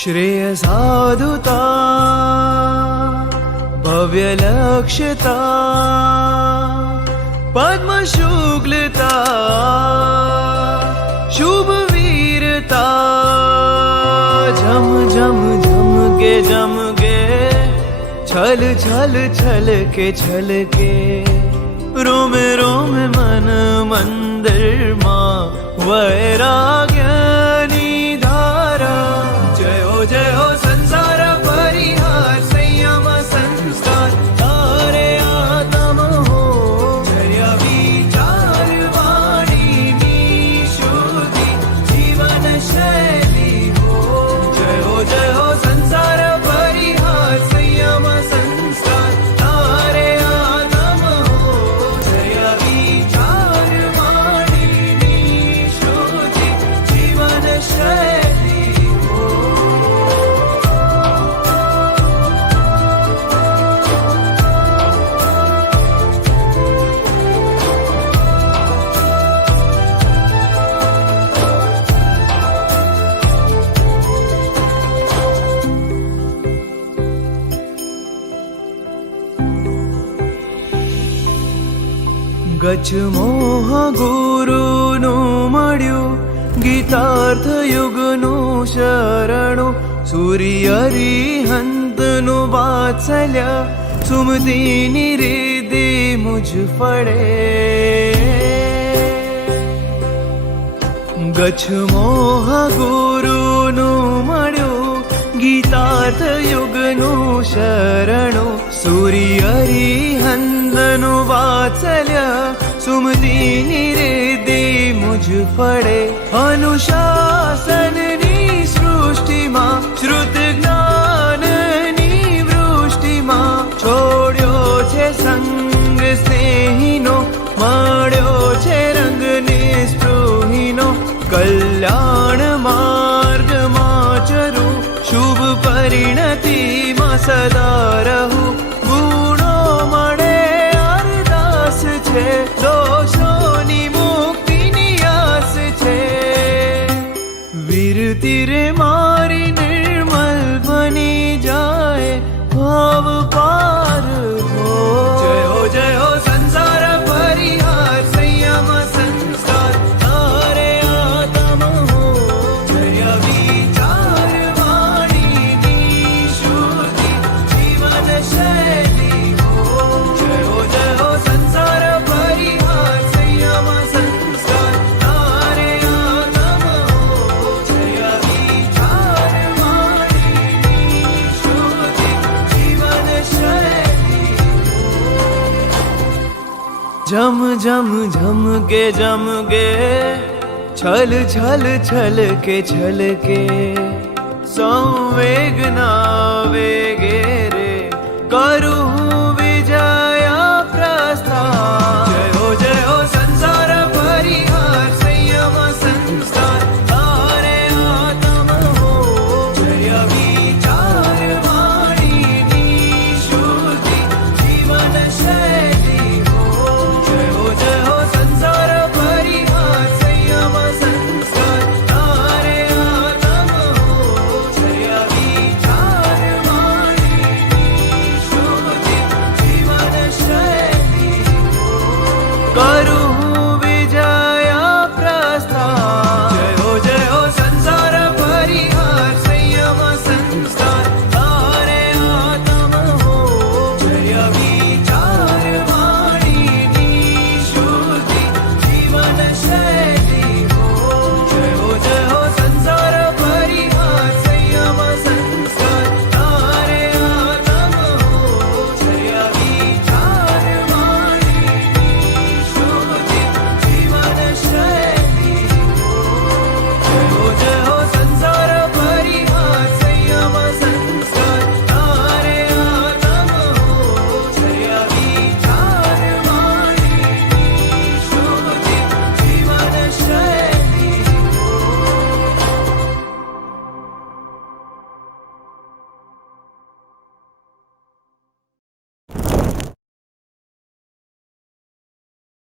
श्रेय साधुता भव्य लक्ष्यता पद्म शुक्लता शुभ वीरता झम झम झम के छल छल छल के रोम रोम मन मंदिर मां वैराग्यनी धारा जय हो संसार परिहार संयम संस्कार तारे आत्म हो जय विचार वाणी शुद्धि जीवन शैली हो जय हो संसार परिहार संयम संस्कार तारे आत्म हो जय विचार वाणी शुद्धि जीवन शैली हो गच मोह गुरुनु मळ्यु गीतार्थ युगनु शरणु सूर्य हरिहंतनु वात्सल्य सुमतीनी रिद्धि मुझ फळे गच मोह गुरुनु मळ्यु गीतार्थ युगनु शरणु सूर्य हरिहंतनु वात्सल्य सुमतीनी रिद्धि मुझ फळे अनुशासननी सृष्टिमां श्रुत ज्ञाननी वृष्टिमां छोड्यो छे संग स्नेहीनो मळ्यो छे रंग निस्पृहीनो कल्याण मार्गमां चरु शुभ परिणतिमां सदा रहु गुणो मळे अरदास छे दोषोनी मुक्तिनी आस छे वीरती रे मारी निर्मल बनी जाए भाव पार हो जय हो संसार परिहार संयम संस्कार तारे आत्म हो जय विचार वाणी शुद्धि जीवन शैली हो जय हो संसार परिहार संयम संस्कार तारे आत्म हो जय विचार वाणी शुद्धि जीवन शैली झम झम झम के छल के संवेग ना वेगे रे करू